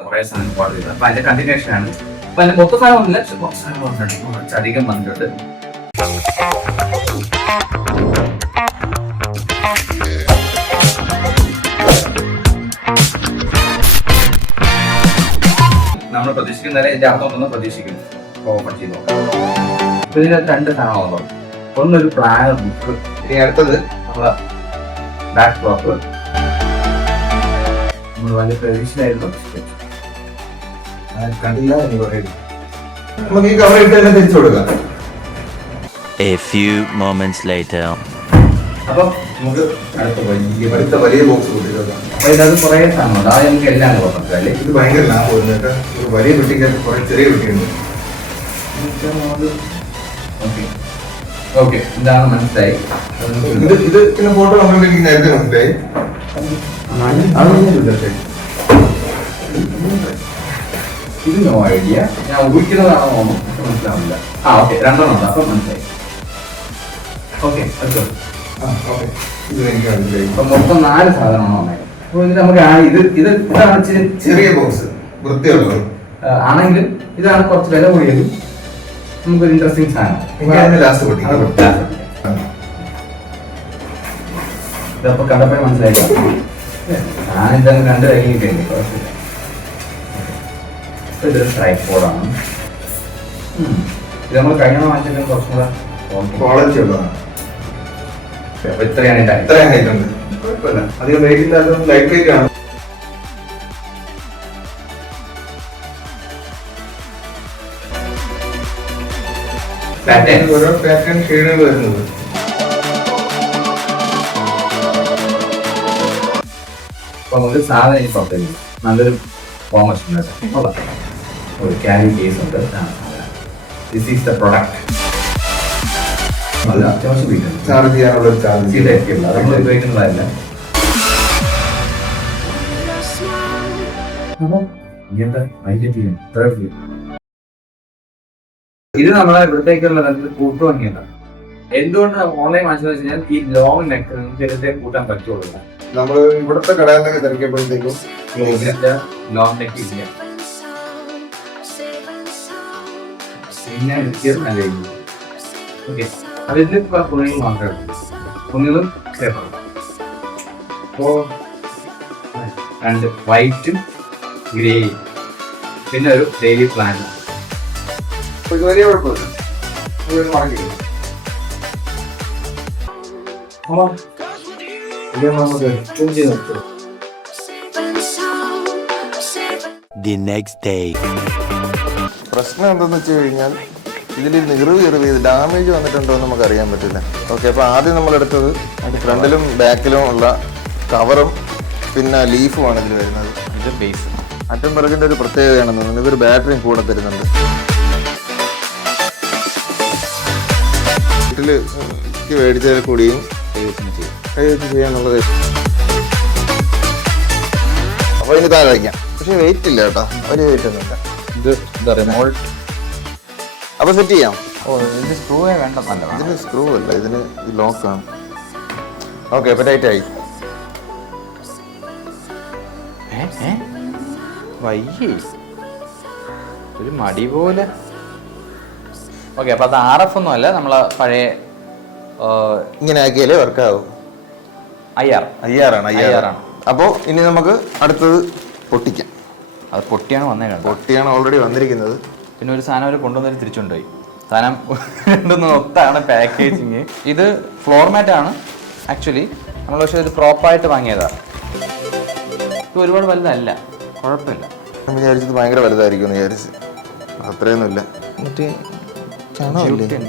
കുറേ സാധനം ഒരുപാട് വരും. അപ്പൊ അതിന്റെ കണ്ടിന്യൂഷൻ ആണ്. അപ്പൊ അതിന്റെ മൊത്തം സാധനം ഒന്നുമില്ല, പക്ഷെ കുറച്ച് സാധനം വന്നിട്ടുണ്ട്, കുറച്ചധികം വന്നിട്ടുണ്ട്. നമ്മൾ പ്രതീക്ഷിക്കുന്നതല്ല, ഇതിന്റെ അർത്ഥം ഒന്നും പ്രതീക്ഷിക്കുന്നു. ഓപ്പൺ ചെയ്ത് നോക്കാം. അപ്പൊ ഇതിനകത്ത് രണ്ട് സാധനമാണ്. ഒന്നൊരു പ്ലാനർ ബുക്ക്, ഇനി അടുത്തത് നമ്മളെ ബാക്ക് ഡ്രോപ്പ്. നമ്മൾ വലിയ പ്രതീക്ഷയിലായിരുന്നു, കണ്ടില്ല എന്ന് പറയുന്നു. നമുക്ക് ഈ കവർ ഇട്ട് തന്നെ തിരിച്ചു കൊടുക്കാം. A few moments later. അപ്പം നമുക്ക് അടുത്ത വലിയ ബോക്സ് കൊടുക്കാം. അപ്പൊ ഇതിനകത്ത് കുറേ സാധനമുണ്ട്. അത് നമുക്ക് എല്ലാം കുഴപ്പമില്ല. ഇത് ഭയങ്കര ലാഭം കേട്ടോ. ഒരു വലിയ പെട്ടിക്കകത്ത് കുറെ ചെറിയ പെട്ടിയുണ്ട്. ഓക്കെ, ഇതാണ് മനസ്സിലായി. ഇത് പിന്നെ ഫോട്ടോ കംപ്ലീറ്റ് എനിക്ക് നേരത്തെ മനസ്സിലായി. ഇത് നോ ഐഡിയ. ഞാൻ ഊഹിക്കുന്നതാണോ മനസ്സിലാവില്ല. ഓക്കെ, രണ്ടെണ്ണം ഉണ്ട്, അപ്പൊ മനസ്സിലായി. ഓക്കെ, ഇത് എനിക്ക് മനസ്സിലായി. അപ്പൊ മൊത്തം 4 സാധനമാണ് വന്നത്. അപ്പൊ ഇത് നമുക്ക് ഇതാണ് ചെറിയ ബോക്സ്, വൃത്തിയുള്ളത് ആണെങ്കിലും ഇതാണ് കുറച്ച് വില കൂടിയത്. നമുക്കൊരു ഇൻട്രസ്റ്റിംഗ് സാധനം. ലാസ്റ്റ് പെട്ടി ഇതപ്പോ കണ്ടപ്പോഴേ മനസ്സിലായി. ഞാനിതങ്ങ് 2 കൈ കിട്ടിയില്ലേ, കുഴപ്പമില്ല. ഇതൊരു ട്രൈപോഡാണ്. ഇത് നമ്മൾ കഴിഞ്ഞ മാറ്റിലും കുറച്ചും കൂടെ ക്വാളിറ്റി ഉള്ളതാണ്. ഇത്രയാണ് ഇത്രയും ഹൈറ്റ് ഉണ്ട്, കുഴപ്പമില്ല. അധികം വെയിറ്റ് ഇല്ലാത്ത ലൈറ്റ് വെയിറ്റ് ആണ്. ഓരോ പാറ്റേൺ ഷെയ്ഡുകൾ വരുന്നത്. അപ്പൊ ഒരു സാധനം ഈ പുറത്തേക്ക് നല്ലൊരു കോമേഴ്സ് ഒരു ക്യാരി കേസ് ഉണ്ട്. This is the product. അത് അത്യാവശ്യം വീട്ടുണ്ട്. ചാർജ് ചെയ്യാനുള്ള ഒരു ചാർജ് ഇതായിരിക്കില്ല, അത് നമ്മൾ ഉപയോഗിക്കുന്നതല്ല. ഇത് നമ്മളെ ഇവിടത്തേക്കുള്ള കൂട്ടുവാങ്ങിയല്ല. എന്തുകൊണ്ട് ഓൺലൈൻ വാങ്ങിച്ചത് വെച്ച് കഴിഞ്ഞാൽ ഈ ലോങ് നെക്ക് നിങ്ങൾക്ക് ഇതിന്റെ കൂട്ടാൻ പറ്റുള്ളൂ. നമ്മള് ഇവിടുത്തെ കടയിൽ നിന്നൊക്കെ തിരക്കിയപ്പോഴത്തേക്കും ലോങ് നെക്ക് ഇല്ല. പിന്നെ ഓക്കെ, അതിൽ തുണികൾ മാത്രമേ ഉള്ളൂ. തുണികളും സേഫാണ്. അപ്പോ 2 വൈറ്റും ഗ്രേയും പിന്നെ ഒരു ഡെയിലി പ്ലാനും. വലിയ കുഴപ്പമില്ല. നമുക്ക് The next day. പ്രശ്നം എന്തെന്ന് വെച്ച് കഴിഞ്ഞാൽ ഇതിൽ നിറവ് ഡാമേജ് വന്നിട്ടുണ്ടോ എന്ന് നമുക്ക് അറിയാൻ പറ്റില്ല. ഓക്കെ, അപ്പോൾ ആദ്യം നമ്മളെടുത്തത് ഫ്രണ്ടിലും ബാക്കിലും ഉള്ള കവറും പിന്നെ ലീഫുമാണ് ഇതിൽ വരുന്നത്. ഇത് ബേസ്. അറ്റം പിറകിൻ്റെ ഒരു പ്രത്യേകതയാണെന്ന് തോന്നുന്നു. ഇതൊരു ബാറ്ററിയും കൂടെ തരുന്നുണ്ട്. വീട്ടിൽ മേടിച്ചതിൽ കൂടിയും കൈ വെച്ച് ചെയ്യാന്നുള്ളത്. അപ്പോൾ ഇനി താഴെ വയ്ക്കാം. പക്ഷെ വെയിറ്റ് ഇല്ല കേട്ടോ, ഒരു വെയിറ്റ് ഒന്നുമില്ല. ഇത് എന്താ റിമോട്ട്. അപ്പോൾ സെറ്റ് ചെയ്യാം. ഇത് സ്ക്രൂവേ വേണ്ടതല്ല. ഇതിന് സ്ക്രൂ അല്ല, ഇതിന് ലോക്കാണ്. ഓക്കെ, അപ്പോൾ ടൈറ്റ് ആയി. വയ്യേ ഒരു മടി പോലെ. ഓക്കെ, അപ്പൊ അത് RF ഒന്നും അല്ല, നമ്മളെ പഴയ ഇങ്ങനെ ആക്കിയാലേ വർക്കാവും. IR ആണ്. അപ്പോൾ ഇനി നമുക്ക് അടുത്തത് പൊട്ടിക്കാം. അത് പൊട്ടിയാണ് വന്നേക്കുന്നത്. പൊട്ടിയാണ് ഓൾറെഡി വന്നിരിക്കുന്നത്. പിന്നെ ഒരു സാധനം അവർ കൊണ്ടുവന്നൊരു തിരിച്ചുകൊണ്ടുപോയി. സാധനം രണ്ടൊന്നും ഒത്താണ് പാക്കേജിങ്. ഇത് ഫ്ലോർ മാറ്റ് ആണ് ആക്ച്വലി. നമ്മൾ പക്ഷേ ഇത് പ്രോപ്പറായിട്ട് വാങ്ങിയതാണ്. ഇത് ഒരുപാട് വലുതല്ല, കുഴപ്പമില്ല. ഞാൻ വിചാരിച്ചത് ഭയങ്കര വലുതായിരിക്കും എന്ന് വിചാരിച്ച്. അത്രയൊന്നുമില്ല. മറ്റേ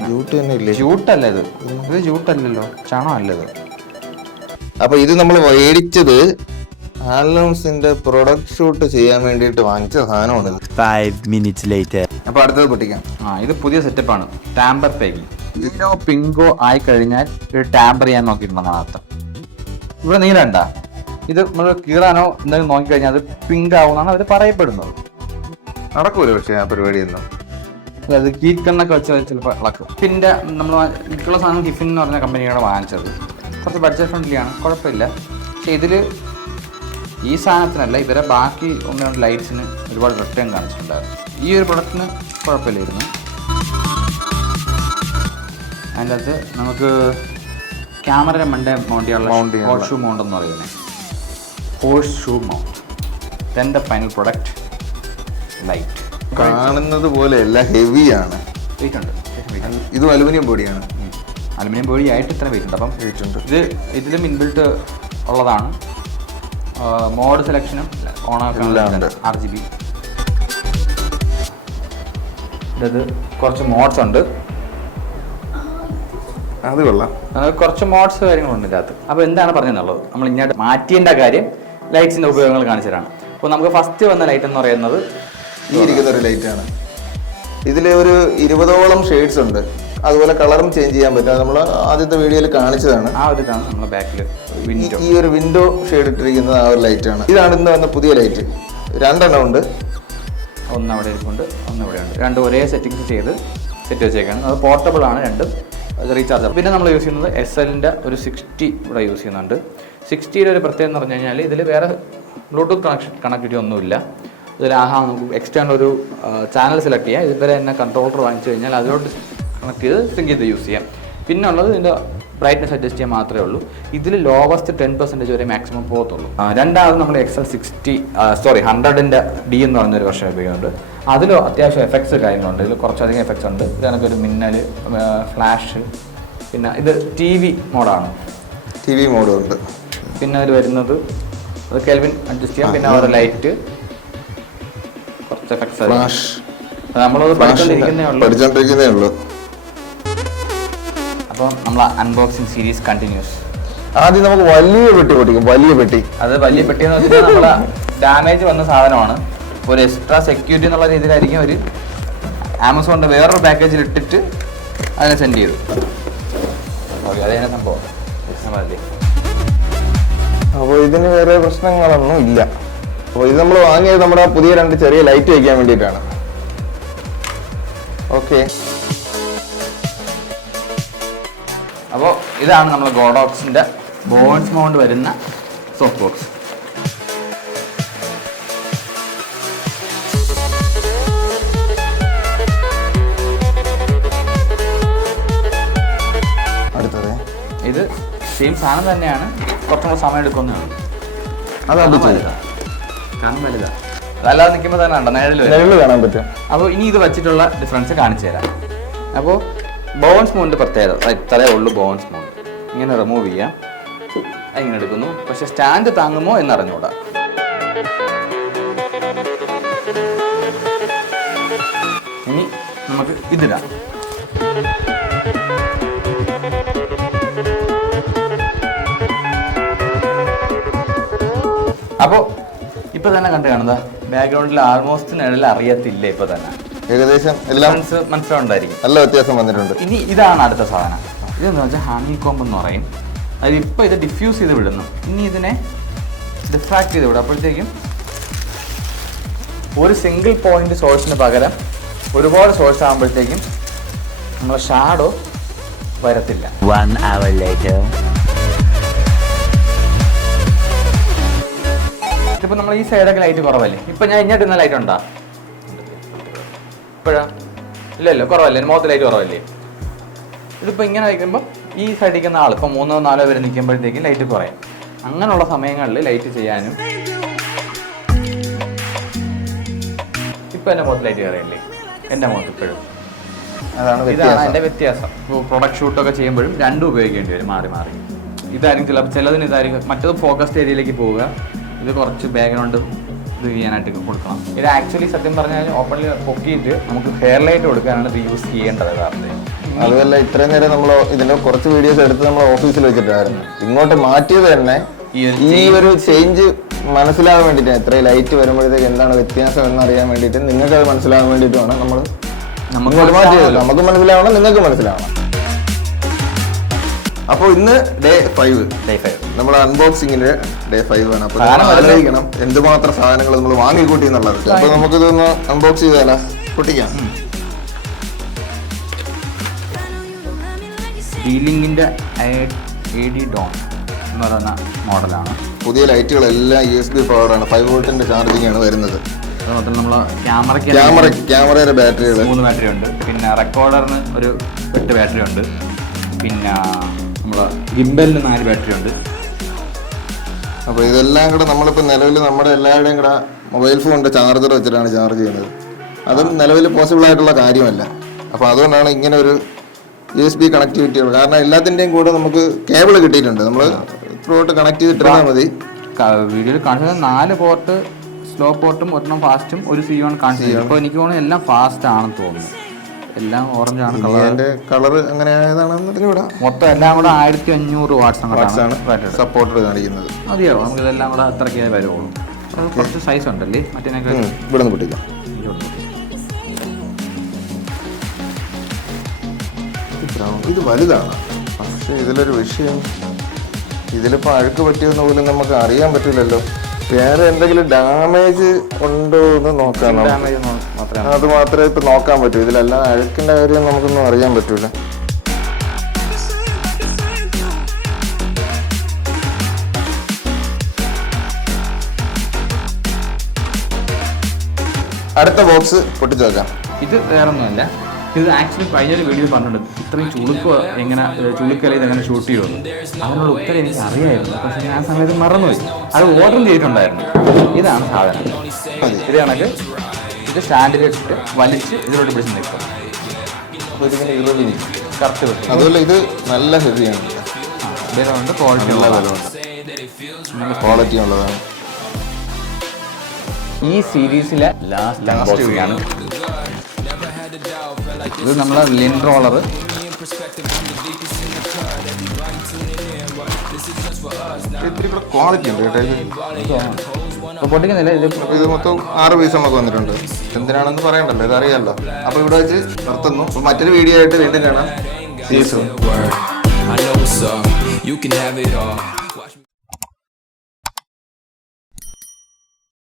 ജൂട്ട് തന്നെ ഇല്ലേ? ജൂട്ടല്ല ഇത് ജൂട്ടല്ലല്ലോ, ചാണകം അല്ല ഇത്. അപ്പൊ ഇത് നമ്മൾ മേടിച്ചത് ആൽബംസിന്റെ പ്രൊഡക്റ്റ് ഷൂട്ട് ചെയ്യാൻ വേണ്ടിയിട്ട് വാങ്ങിച്ച സാധനമാണ്. 5 minutes later. അപ്പൊ അടുത്തത് പൊട്ടിക്കാം. ഇത് പുതിയ സെറ്റപ്പാണ്. Tamper Peking. ഇതിനോ പിങ്കോ ആയി കഴിഞ്ഞാൽ ഒരു ടാമ്പർ ചെയ്യാൻ നോക്കിയിട്ടുണ്ടെന്നാണ് അർത്ഥം. ഇവിടെ നീലണ്ട. ഇത് നമ്മൾ കീറാനോ എന്തെങ്കിലും നോക്കിക്കഴിഞ്ഞാൽ അത് പിങ്ക് ആവുമെന്നാണ് അവർ പറയപ്പെടുന്നത്. നടക്കൂല പക്ഷേ ആ പരിപാടി ഒന്നും. അതായത് കീറ്റ് കണ്ണൊക്കെ വെച്ച് ചിലപ്പോൾ ഇളക്കും. പിന്നെ നമ്മൾ മിക്കുള്ള സാധനം ടിഫിൻ എന്ന് പറഞ്ഞ കമ്പനിയാണ് വാങ്ങിച്ചത്. കുറച്ച് ബഡ്ജറ്റ് ഫ്രണ്ട്ലിയാണ്, കുഴപ്പമില്ല. പക്ഷെ ഇതിൽ ഈ സാധനത്തിനല്ല, ഇവരെ ബാക്കി ഒന്ന് രണ്ട് ലൈറ്റ്സിന് ഒരുപാട് റിട്ടേൺ കാണിച്ചിട്ടുണ്ടായിരുന്നു. ഈ ഒരു പ്രൊഡക്റ്റിന് കുഴപ്പമില്ലായിരുന്നു. അതിൻ്റെ അകത്ത് നമുക്ക് ക്യാമറ മൗണ്ട് ചെയ്യാനുള്ള ഹോഴ്സ് ഷൂ മൗണ്ട് എന്ന് പറയുന്നത്. Horse shoe mount. Then the final product light. കാണുന്നത് പോലെ എല്ലാം ഹെവിയാണ്. വെയിറ്റ് ഉണ്ട്. ഇതും അലുമിനിയം ബോഡിയാണ്. അലുമിനിയം ബോഡി ആയിട്ട് ഇത്ര വെയിറ്റ് ഉണ്ട്. അപ്പം വെയിറ്റ് ഉണ്ട്. ഇതിലും ഇൻബിൽട്ട് ഉള്ളതാണ്. മോഡ് സെലക്ഷനും ഓണാക്കാനുണ്ട്. RGB. ഇത് കുറച്ച് മോഡ്സ് ഉണ്ട്. അത് കൊള്ളാം. കുറച്ച് മോഡ്സ് കാര്യങ്ങളുണ്ട് ഇതിനകത്ത്. അപ്പോൾ എന്താണ് പറഞ്ഞതെന്നുള്ളത് നമ്മൾ ഇങ്ങോട്ട് മാറ്റേണ്ട കാര്യം ലൈറ്റ്സിൻ്റെ ഉപയോഗങ്ങൾ കാണിച്ചു തരാണ്. അപ്പോൾ നമുക്ക് ഫസ്റ്റ് വന്ന ലൈറ്റ് എന്ന് പറയുന്നത് ഈ ഇരിക്കുന്ന ഒരു ലൈറ്റാണ്. ഇതിൽ ഒരു 20ഓളം ഷെയ്ഡ്സ് ഉണ്ട്. അതുപോലെ കളറും ചേഞ്ച് ചെയ്യാൻ പറ്റും. നമ്മൾ ആദ്യത്തെ വീഡിയോയിൽ കാണിച്ചതാണ്. ആ ഒരു ഇതാണ് നമ്മുടെ ബാക്കിൽ വിൻഡോ. ഈ ഒരു വിൻഡോ ഷെയ്ഡ് ഇട്ടിരിക്കുന്നത് ആ ഒരു ലൈറ്റാണ്. ഇതാണ് ഇന്ന് വന്ന പുതിയ ലൈറ്റ്. 2 എണ്ണം ഉണ്ട്. ഒന്ന് അവിടെ ഇരിപ്പുണ്ട്, ഒന്ന് ഇവിടെ ഉണ്ട്. രണ്ടും ഒരേ സെറ്റിങ്സ് ചെയ്ത് സെറ്റ് വെച്ചേക്കാണ്. അത് പോർട്ടബിൾ ആണ് രണ്ടും. അത് റീചാർജ്. പിന്നെ നമ്മൾ യൂസ് ചെയ്യുന്നത് SLൻ്റെ ഒരു 60 ഇവിടെ യൂസ് ചെയ്യുന്നുണ്ട്. 60യുടെ ഒരു പ്രത്യേകത എന്ന് പറഞ്ഞു കഴിഞ്ഞാൽ ഇതിൽ വേറെ ബ്ലൂടൂത്ത് കണക്ടിവിറ്റി ഒന്നുമില്ല. ഇതിൽ നമുക്ക് എക്സ്റ്റേണൽ ഒരു ചാനൽ സെലക്ട് ചെയ്യാം. ഇതുവരെ തന്നെ കൺട്രോളർ വാങ്ങിച്ചു കഴിഞ്ഞാൽ അതിലോട്ട് കണക്ട് ചെയ്ത് സിങ്ക് ചെയ്ത് യൂസ് ചെയ്യാം. പിന്നെ ഉള്ളത് ഇതിൻ്റെ ബ്രൈറ്റ്നസ് അഡ്ജസ്റ്റ് ചെയ്യാൻ മാത്രമേ ഉള്ളൂ. ഇതിൽ ലോവസ്റ്റ് 10% വരെ മാക്സിമം പോകത്തുള്ളൂ. രണ്ടാമത് നമ്മൾ XL100ൻ്റെ D എന്ന് പറഞ്ഞൊരു വർഷം ഉപയോഗിക്കുന്നുണ്ട്. അതിലും അത്യാവശ്യം എഫക്ട്സ് കാര്യങ്ങളുണ്ട്. ഇതിൽ കുറച്ചധികം എഫക്ട്സ് ഉണ്ട്. ഇതിനൊരു മിന്നൽ, ഫ്ലാഷ്, പിന്നെ ഇത് TV മോഡാണ്. TV മോഡും ഉണ്ട്. പിന്നെ അതിൽ വരുന്നത് അത് കെൽവിൻ അഡ്ജസ്റ്റ് ചെയ്യാം. പിന്നെ അവരുടെ ലൈറ്റ്, കുറച്ച് എഫക്ട്സ്, ഫ്ലാഷ്. നമ്മളത് പഠിച്ചുകൊണ്ടിരിക്കുന്നേ ഉള്ളൂ. അപ്പോൾ നമ്മൾ അൺബോക്സിങ് സീരീസ് കണ്ടിന്യൂസ്. ആദ്യം നമുക്ക് വലിയ പെട്ടി പൊട്ടിക്കും. വലിയ പെട്ടി. അത് വലിയ പെട്ടി എന്ന് വെച്ചാൽ നമ്മൾ ഡാമേജ് വന്ന സാധനമാണ്. ഒരു എക്സ്ട്രാ സെക്യൂരിറ്റി എന്നുള്ള രീതിയിലായിരിക്കും ഒരു ആമസോണിൻ്റെ വേറൊരു പാക്കേജിൽ ഇട്ടിട്ട് അതിനെ സെൻഡ് ചെയ്തു. ഓക്കെ, അതേ സംഭവം. അപ്പോൾ ഇതിന് വേറെ പ്രശ്നങ്ങളൊന്നും ഇല്ല. അപ്പോൾ ഇത് നമ്മൾ വാങ്ങിയത് നമ്മുടെ പുതിയ 2 ചെറിയ ലൈറ്റ് വയ്ക്കാൻ വേണ്ടിയിട്ടാണ്. ഓക്കെ, അപ്പോൾ ഇതാണ് നമ്മൾ ഗോഡോക്സിൻ്റെ ബോൺസ് മൗണ്ട് വരുന്ന സോഫ്റ്റ് ബോക്സ്. അടുത്തത് ഇത് സെയിം സാധനം തന്നെയാണ്, കുറച്ചുകൂടെ സമയം എടുക്കുന്നതാണ്. അതാണ് കാരണം വലുതാണ്. അതല്ലാതെ നിൽക്കുമ്പോൾ തന്നെ ഉണ്ടോ നിഴല് കാണാൻ പറ്റും. അപ്പോൾ ഇനി ഇത് വെച്ചിട്ടുള്ള ഡിഫറൻസ് കാണിച്ചു തരാം. അപ്പോൾ ബോൺസ് മൗണ്ട് പ്രത്യേകത ഇത്രയേ ഉള്ളൂ. ബോൺസ് മൗണ്ട് ഇങ്ങനെ റിമൂവ് ചെയ്യാം, ഇങ്ങനെ എടുക്കുന്നു. പക്ഷെ സ്റ്റാൻഡ് താങ്ങുമോ എന്നറിഞ്ഞൂടാ. ഇനി നമുക്ക് ഇതിടാം. അപ്പോൾ ഇപ്പൊ തന്നെ കണ്ടു കാണുന്നത് ബാക്ക്ഗ്രൗണ്ടിൽ ആൾമോസ്റ്റ് നിഴൽ അറിയത്തില്ല. ഇപ്പൊ തന്നെ ഏകദേശം എല്ലാം മനസ്സിലുണ്ടായിരിക്കും. നല്ല വ്യത്യാസം വന്നിട്ടുണ്ട്. ഇനി ഇതാണ് അടുത്ത സാധനം. ഇതെന്താ വെച്ചാൽ ഹണി കോംബ് എന്ന് പറയും. അത് ഇപ്പോൾ ഇത് ഡിഫ്യൂസ് ചെയ്ത് വിടുന്നു. ഇനി ഇതിനെ ഡിഫ്രാക്ട് ചെയ്ത് വിടും. അപ്പോഴത്തേക്കും ഒരു സിംഗിൾ പോയിന്റ് സോഴ്സിന് പകരം ഒരുപാട് സോഴ്സ് ആകുമ്പോഴത്തേക്കും നമ്മുടെ ഷാഡോ വരത്തില്ല. 1 hour later. ഇതിപ്പോൾ നമ്മൾ ഈ സൈഡൊക്കെ ലൈറ്റ് കുറവല്ലേ. ഇപ്പം ഞാൻ ഇങ്ങോട്ട് ഇന്ന ലൈറ്റ് ഉണ്ടോ? ഇപ്പോഴാ ഇല്ലല്ലോ, കുറവല്ലേ. മുഖത്ത് ലൈറ്റ് കുറവല്ലേ. ഇതിപ്പോൾ ഇങ്ങനെ വയ്ക്കുമ്പോൾ ഈ സൈഡിൽ നിൽക്കുന്ന ആൾ ഇപ്പോൾ 3 or 4 വരെ നിൽക്കുമ്പോഴത്തേക്കും ലൈറ്റ് കുറയും. അങ്ങനെയുള്ള സമയങ്ങളിൽ ലൈറ്റ് ചെയ്യാനും ഇപ്പം എൻ്റെ മുഖത്ത് ലൈറ്റ് കയറിയല്ലേ, എൻ്റെ മുഖത്ത് ഇപ്പോഴും. ഇതാണ് എൻ്റെ വ്യത്യാസം. ഇപ്പോൾ പ്രൊഡക്റ്റ് ഷൂട്ടൊക്കെ ചെയ്യുമ്പോഴും രണ്ടും ഉപയോഗിക്കേണ്ടി വരും, മാറി മാറി. ഇതായിരിക്കും ചിലതിന് ഇതായിരിക്കും. മറ്റത് ഫോക്കസ്ഡ് ഏരിയയിലേക്ക് പോവുക, ഇത് കുറച്ച് ബാക്ക്ഗ്രൗണ്ട് ഇത് ചെയ്യാനായിട്ട് കൊടുക്കണം. ഇത് ആക്ച്വലി സത്യം പറഞ്ഞാൽ ഓപ്പൺലി പൊക്കിയിട്ട് നമുക്ക് ഹെയർ ലൈറ്റ് കൊടുക്കാനാണ് ഇത് യൂസ് ചെയ്യേണ്ടത്. യഥാർത്ഥത്തിൽ അതുമല്ല, ഇത്രയും നേരം നമ്മൾ ഇതിന്റെ കുറച്ച് വീഡിയോസ് എടുത്ത് നമ്മൾ ഓഫീസിൽ വെച്ചിട്ടായിരുന്നു. ഇങ്ങോട്ട് മാറ്റിയത് തന്നെ ഈ ഒരു ചേഞ്ച് മനസ്സിലാകാൻ വേണ്ടിയിട്ടാണ്. ഇത്രയും ലൈറ്റ് വരുമ്പോഴത്തേക്ക് എന്താണ് വ്യത്യാസം എന്നറിയാൻ വേണ്ടിയിട്ട്, നിങ്ങൾക്ക് അത് മനസ്സിലാകാൻ വേണ്ടിയിട്ടുമാണ് നമ്മൾ മാറ്റിയത്. നമുക്ക് മനസ്സിലാവണം, നിങ്ങൾക്ക് മനസ്സിലാവണം. അപ്പോൾ ഇന്ന് ഡേ 5 നമ്മുടെ അൺബോക്സിങ്ങിന്റെ ഡേ 5 ആണ്. അപ്പൊ ആലോചിക്കണം എന്തുമാത്രം സാധനങ്ങൾ നമ്മൾ വാങ്ങിക്കൂട്ടി എന്നുള്ളത്. അപ്പൊ നമുക്കിതൊന്ന് അൺബോക്സ് ചെയ്താലോ, പൊട്ടിക്കാം. ഡീലിംഗിന്റെ AD ഡോൺ എന്ന് പറയുന്ന മോഡലാണ്. പുതിയ ലൈറ്റുകളെല്ലാം USB പവർഡാണ്. 5 വോൾട്ടിന്റെ ചാർജിങ് ആണ് വരുന്നത്. അതുപോലെ നമ്മൾ ക്യാമറയുടെ ബാറ്ററികൾ 3 ബാറ്ററി ഉണ്ട്. പിന്നെ റെക്കോർഡറിന് ഒരു 8 ബാറ്ററി ഉണ്ട്. പിന്നെ നമ്മളെ ഗിംബലിന് 4 ബാറ്ററി ഉണ്ട്. അപ്പോൾ ഇതെല്ലാം കൂടെ നമ്മളിപ്പോൾ നിലവിൽ നമ്മുടെ എല്ലാവരുടെയും കൂടെ മൊബൈൽ ഫോണിൻ്റെ ചാർജർ വെച്ചിട്ടാണ് ചാർജ് ചെയ്യുന്നത്. അതും നിലവിൽ പോസിബിൾ ആയിട്ടുള്ള കാര്യമല്ല. അപ്പോൾ അതുകൊണ്ടാണ് ഇങ്ങനെ ഒരു USB കണക്ടിവിറ്റി ഉള്ളത്. കാരണം എല്ലാത്തിൻ്റെയും കൂടെ നമുക്ക് കേബിൾ കിട്ടിയിട്ടുണ്ട്. നമ്മൾ ത്രൂട്ട് കണക്ട് ചെയ്തിട്ടാൽ മതി. വീഡിയോയിൽ കാണിച്ചത് 4 പോർട്ട് സ്ലോ പോർട്ടും ഒരെണ്ണം ഫാസ്റ്റും ഒരു C1 കാണിച്ചു. അപ്പോൾ എനിക്ക് തോന്നുന്നു എല്ലാം ഫാസ്റ്റ് ആണെന്ന് തോന്നുന്നു. എല്ലാം ഓറഞ്ച് ആണ് കളർ. അതിൻ്റെ കളർ അങ്ങനെ ആയതാണെന്ന് ഇവിടെ മൊത്തം എല്ലാം കൂടെ 1500 വാട്ട്സ് ആണ് സപ്പോർട്ടഡ് കാണിക്കുന്നത്. മതിയോ? നമുക്ക് ഇതെല്ലാം കൂടെ അത്രയ്ക്കേ വരുള്ളൂ. കുറച്ച് സൈസ് ഉണ്ടല്ലേ മറ്റേനൊക്കെ. ഇവിടെ നിന്ന് പൊട്ടിക്കാം. ഇത് വലുതാണ്. പക്ഷേ ഇതിലൊരു വിഷയം, ഇതിലിപ്പോൾ അഴുക്ക് പറ്റിയെന്ന് പോലും നമുക്ക് അറിയാൻ പറ്റില്ലല്ലോ. വേറെ എന്തെങ്കിലും ഡാമേജ് ഉണ്ടോ എന്ന് നോക്കാം. അത് മാത്രമേ ഇപ്പം നോക്കാൻ പറ്റൂ. ഇതിലെല്ലാം അഴുക്കിൻ്റെ കാര്യം നമുക്കൊന്നും അറിയാൻ പറ്റൂല. അടുത്ത ബോക്സ് പൊട്ടിച്ചു വെക്കാം. ഇത് വേറൊന്നുമല്ല. ഇത് ആക്ച്വലി കഴിഞ്ഞൊരു വീഡിയോ പറഞ്ഞിട്ടുണ്ട് ഇത്രയും ചുളുക്കല ഇതെങ്ങനെ ഷൂട്ട് ചെയ്യുമെന്ന്. അതിനുള്ള ഉത്തരം എനിക്ക് അറിയായിരുന്നു. പക്ഷെ ഞാൻ ആ സമയത്ത് മറന്നുപോയി. അത് ഓർഡർ ചെയ്തിട്ടുണ്ടായിരുന്നു. ഇതാണ് സാധനം. ഇത് കണക്ക് ഇത് സ്റ്റാൻഡിലിട്ട് വലിച്ച് ഇതിലോട്ട് പിടിച്ച് നിൽക്കും. അപ്പോൾ ഇതിങ്ങനെ ഇരുപത് കറക്റ്റ് കിട്ടും. അതുപോലെ ഇത് നല്ല ഹെവിയാണ്. ബലമുണ്ട്, ക്വാളിറ്റി ഉള്ള ബലമുണ്ട്, ക്വാളിറ്റി ഉള്ളതാണ്. ഈ സീരീസിലെ ലാസ്റ്റ് വീഡിയോയാണ് ഇത്. നമ്മളെ ലിൻ റോളർ ക്വാളിറ്റി ഉണ്ട് കേട്ടോ. പൊട്ടിക്കുന്നില്ല. ഇത് മൊത്തം 6 പീസ് നമുക്ക് വന്നിട്ടുണ്ട്. എന്തിനാണെന്ന് പറയണ്ടല്ലോ, ഇതറിയാമല്ലോ. അപ്പോൾ ഇവിടെ വെച്ച് നിർത്തുന്നു. മറ്റൊരു വീഡിയോ ആയിട്ട് വീണ്ടും കാണാം. See you soon. I know what's up, you can have it all.